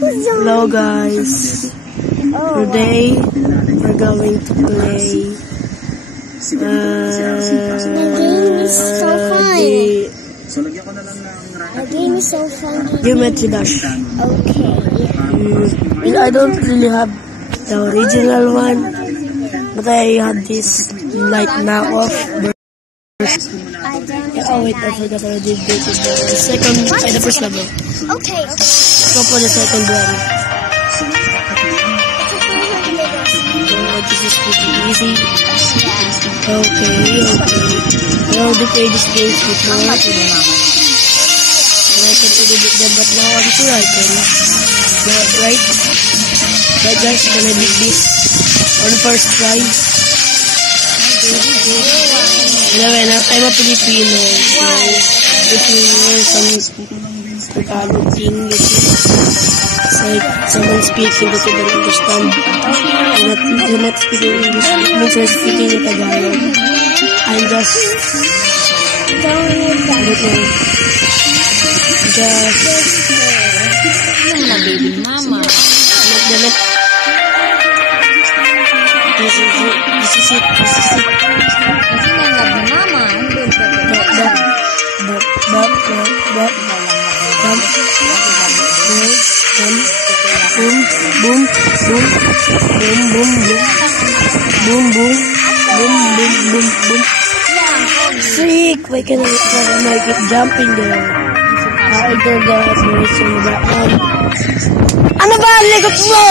Hello guys, today we're going to play the game is so fun. The game is so fun. Geometry Dash. Okay. I don't really have the original one, but I had this like knockoff version. Oh wait, I forgot I did the second, the first level. Okay. Go for the second one. This is pretty easy. Okay. I already played this game before. And I can do them, but now I'm sure I can. Right? But guys, can I beat this on first try? Anyway, I'm a Filipino, so if you hear some Tagalog thing, it's like someone speaking that you don't understand. You're not speaking English, it means you're speaking in Tagalog. I'm just, I don't know, Baby mama. This is it. Boom. Freak! Why can I keep jumping there? I don't know how to reach that one. Ano ba? Likot mo!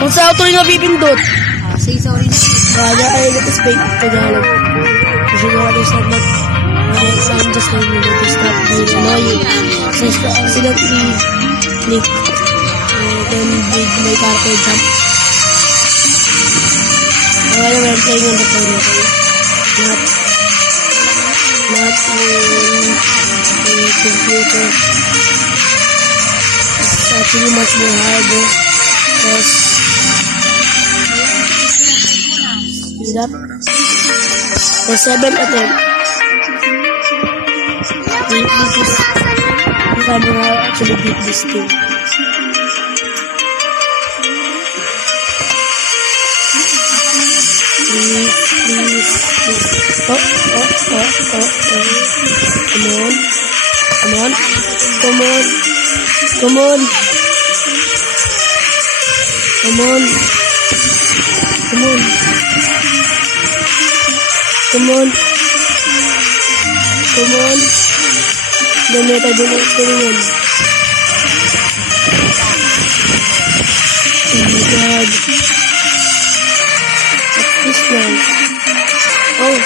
Kung sa auto rin mapipindot. Say sorry na. I let us speak Tagalog. You should understand that I'm just going to stop being annoying. So accidentally click then with my character jump. Anyway, I'm playing on the phone, okay? Not in computer. It's actually much more harder because that for 7 attempt. This is if I'm gonna actually beat this thing. Please. Oh. Come on. Then I don't know what's going on. Oh my god. What's this now? Oh.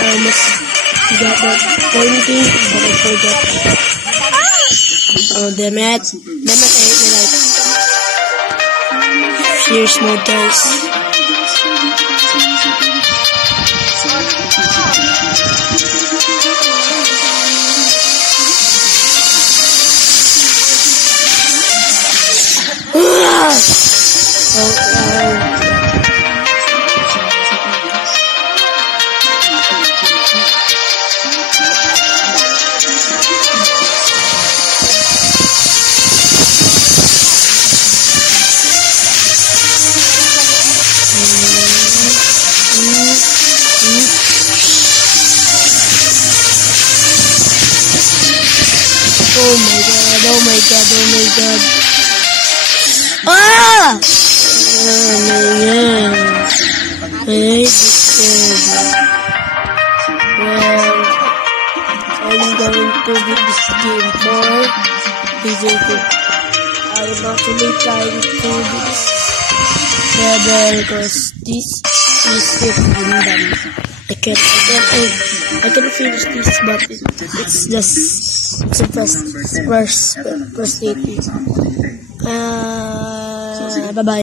I almost got that pointing, but I forgot. Oh, damn it. I hate my life. Fierce mode, guys. Oh my god. Ah! Oh my god. I hate this game. Well, I'm going to beat this game more difficult. I'm actually trying to do this level because this is it done. I can finish this, but it's just frustrating. Bye bye.